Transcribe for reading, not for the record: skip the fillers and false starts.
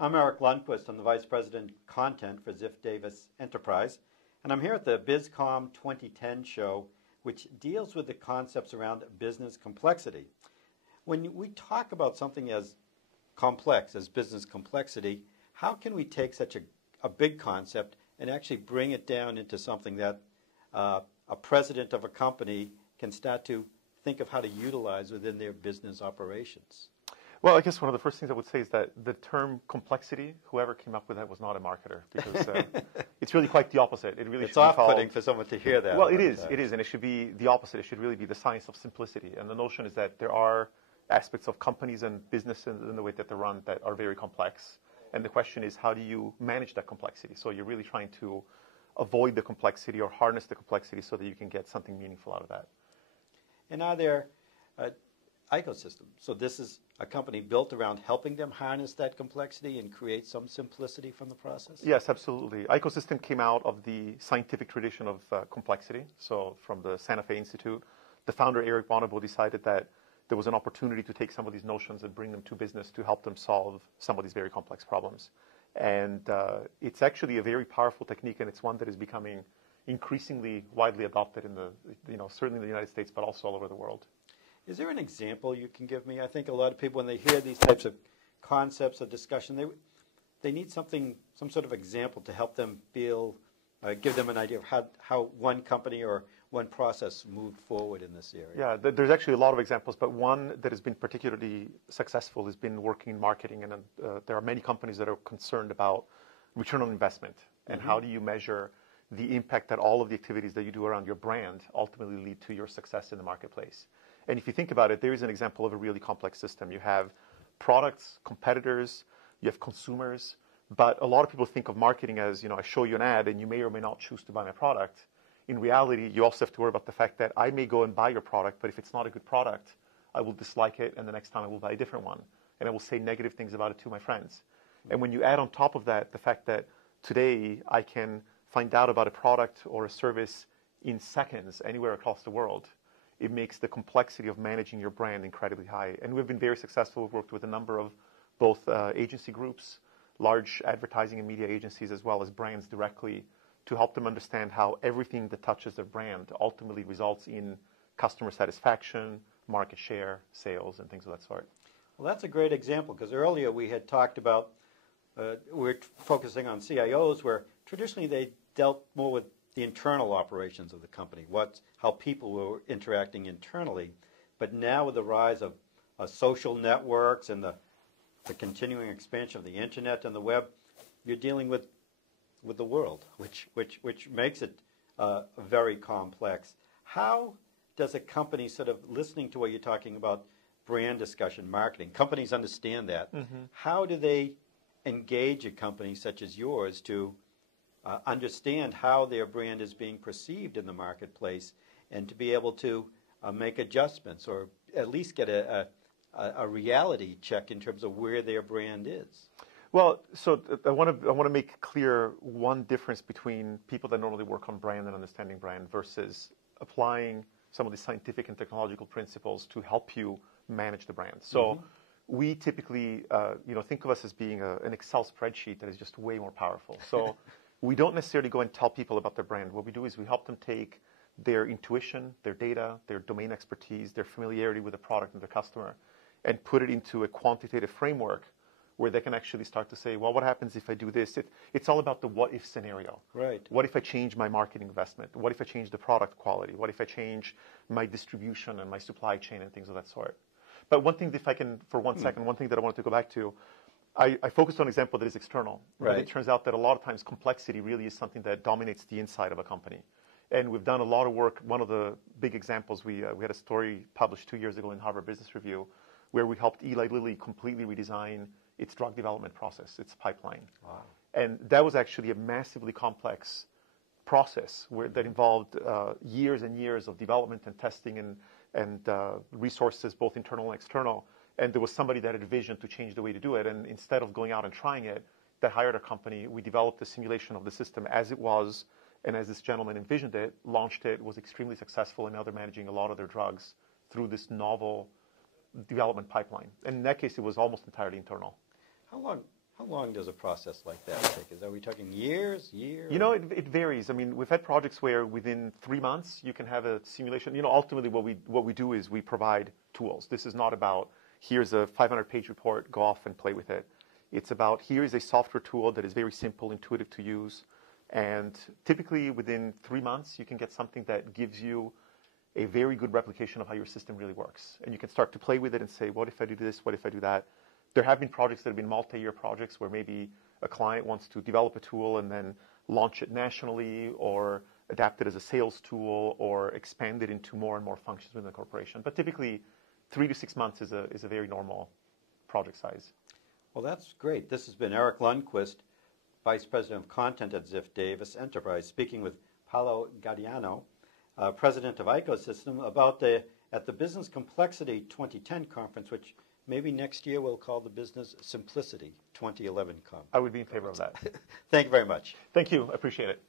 I'm Eric Lundquist. I'm the Vice President Content for Ziff Davis Enterprise, and I'm here at the BizCom 2010 show, which deals with the concepts around business complexity. When we talk about something as complex as business complexity, how can we take such a big concept and actually bring it down into something that a president of a company can start to think of how to utilize within their business operations? Well, I guess one of the first things I would say is that the term complexity, whoever came up with that was not a marketer, because it's really quite the opposite. It really it's should be called, off-putting for someone to hear that. Well, it is, and it should be the opposite. It should really be the science of simplicity. And the notion is that there are aspects of companies and business and the way that they're run that are very complex. And the question is, how do you manage that complexity? So you're really trying to avoid the complexity or harness the complexity so that you can get something meaningful out of that. And are there Icosystem? So this is a company built around helping them harness that complexity and create some simplicity from the process? Yes, absolutely. Icosystem came out of the scientific tradition of complexity. So from the Santa Fe Institute, the founder, Eric Bonnebo, decided that there was an opportunity to take some of these notions and bring them to business to help them solve some of these very complex problems. And it's actually a very powerful technique, and it's one that is becoming increasingly widely adopted in the, certainly in the United States, but also all over the world. Is there an example you can give me? I think a lot of people, when they hear these types of concepts or discussion, they need some sort of example to help them feel, give them an idea of how one company or one process moved forward in this area. Yeah, there's actually a lot of examples, but one that has been particularly successful has been working in marketing, and there are many companies that are concerned about return on investment, and how do you measure the impact that all of the activities that you do around your brand ultimately lead to your success in the marketplace. And if you think about it, there is an example of a really complex system. You have products, competitors, you have consumers, but a lot of people think of marketing as, I show you an ad and you may or may not choose to buy my product. In reality, you also have to worry about the fact that I may go and buy your product, but if it's not a good product, I will dislike it, and the next time I will buy a different one. And I will say negative things about it to my friends. And when you add on top of that the fact that today I can find out about a product or a service in seconds anywhere across the world, it makes the complexity of managing your brand incredibly high. And we've been very successful. We've worked with a number of both agency groups, large advertising and media agencies, as well as brands directly, to help them understand how everything that touches their brand ultimately results in customer satisfaction, market share, sales, and things of that sort. Well, that's a great example, because earlier we had talked about, we're focusing on CIOs, where traditionally they dealt more with the internal operations of the company, how people were interacting internally. But now with the rise of social networks and the continuing expansion of the internet and the web, you're dealing with the world, which makes it very complex. How does a company, sort of listening to what you're talking about, brand discussion, marketing, companies understand that. How do they engage a company such as yours to understand how their brand is being perceived in the marketplace, and to be able to make adjustments, or at least get a reality check in terms of where their brand is? Well, so I want to make clear one difference between people that normally work on brand and understanding brand versus applying some of the scientific and technological principles to help you manage the brand. So we typically, think of us as being an Excel spreadsheet that is just way more powerful. So we don't necessarily go and tell people about their brand. What we do is we help them take their intuition, their data, their domain expertise, their familiarity with the product and their customer, and put it into a quantitative framework where they can actually start to say, well, what happens if I do this? It's all about the what-if scenario. Right. What if I change my marketing investment? What if I change the product quality? What if I change my distribution and my supply chain and things of that sort? But one thing, if I can, for 1 second, one thing that I wanted to go back to, I focused on an example that is external. Right. But it turns out that a lot of times complexity really is something that dominates the inside of a company. And we've done a lot of work. One of the big examples, we had a story published 2 years ago in Harvard Business Review, where we helped Eli Lilly completely redesign its drug development process, its pipeline. Wow. And that was actually a massively complex process that involved years and years of development and testing and resources, both internal and external. And there was somebody that had a vision to change the way to do it. And instead of going out and trying it, that hired a company. We developed a simulation of the system as it was, and as this gentleman envisioned it, launched it, was extremely successful, and now they're managing a lot of their drugs through this novel development pipeline. And in that case, it was almost entirely internal. How How long does a process like that take? Are we talking years? You know, it varies. I mean, we've had projects where within 3 months you can have a simulation. You know, ultimately what we do is we provide tools. This is not about here's a 500-page report, go off and play with it. It's about here is a software tool that is very simple, intuitive to use, and typically within 3 months you can get something that gives you a very good replication of how your system really works. And you can start to play with it and say, what if I do this? What if I do that? There have been projects that have been multi-year projects where maybe a client wants to develop a tool and then launch it nationally or adapt it as a sales tool or expand it into more and more functions within the corporation. But typically 3 to 6 months is a very normal project size. Well, that's great. This has been Eric Lundquist, Vice President of Content at Ziff Davis Enterprise, speaking with Paolo Gaudiano, President of Icosystem, about at the Business Complexity 2010 conference, which maybe next year we'll call the Business Simplicity 2011 conference. I would be in favor of that. Thank you very much. Thank you. I appreciate it.